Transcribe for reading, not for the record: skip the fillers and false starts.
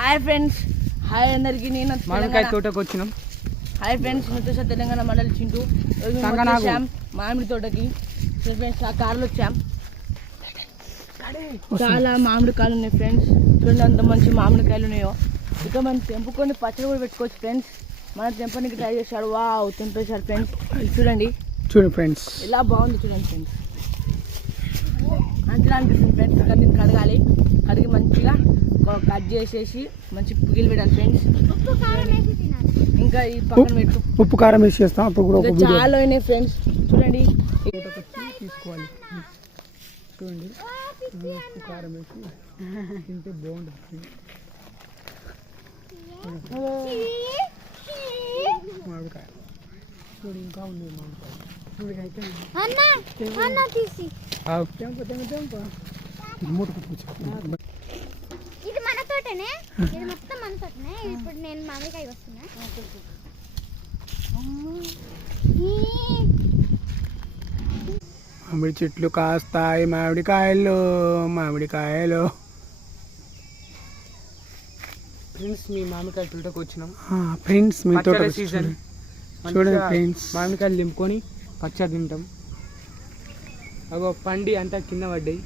Hi friends, hi అందరికి. నేను మామిడికాయ తోటకు వచ్చినాం. హాయ్ ఫ్రెండ్స్, నేను తెలంగాణ మండలి చింటూ. వచ్చాం మామిడి తోటకి. ఫ్రెండ్స్ ఆ కార్లో వచ్చాం. చాలా మామిడికాయలు ఉన్నాయి ఫ్రెండ్స్. చూడండి అంత మంచి మామిడికాయలు ఉన్నాయో. ఇక మనం తెంపుకొని పచ్చడి కూడా పెట్టుకోవచ్చు ఫ్రెండ్స్. మనం తెంపడానికి ట్రై చేశాడు. వావ్, తెంపేశారు ఫ్రెండ్స్. చూడండి ఫ్రెండ్స్ ఇలా బాగుంది చూడండి ఫ్రెండ్స్. మంచిగా అనిపిస్తుంది ఫ్రెండ్స్. ఇక్కడ దీన్ని కడగాలి. కడిగి మంచిగా కట్ చేసేసి మంచి పుగిలు పెట్టాలి ఫ్రెండ్స్. ఇంకా ఈ పక్కన పెట్టు ఉప్పు కారం వేసి చేస్తాం. అప్పుడు కూడా చాలా అయినాయి ఫ్రెండ్స్. చూడండి తీసుకోవాలి. చూడండి ఉప్పు కారం వేసి తింటే బాగుంటుంది. మామిడికాయ చూడు, ఇంకా ఉంది మామిడికాయ. ఇది మన తోటనే, ఇది మొత్తం మన తోటనే. ఇప్పుడు నేను మామిడికాయ వస్తున్నా. మామిడి చెట్లు కాస్తాయి, మామిడికాయలు మామిడికాయలు. ఫ్రెండ్స్ మీ మామిడికాయ తోటకు వచ్చినాం. ఫ్రెండ్స్ మీ తోట సీజన్ చూడండి ఫ్రెండ్స్. మామిడికాయలు దింపుకొని పచ్చడి తింటాం. అగో పండి అంతా కింద పడ్డాయి.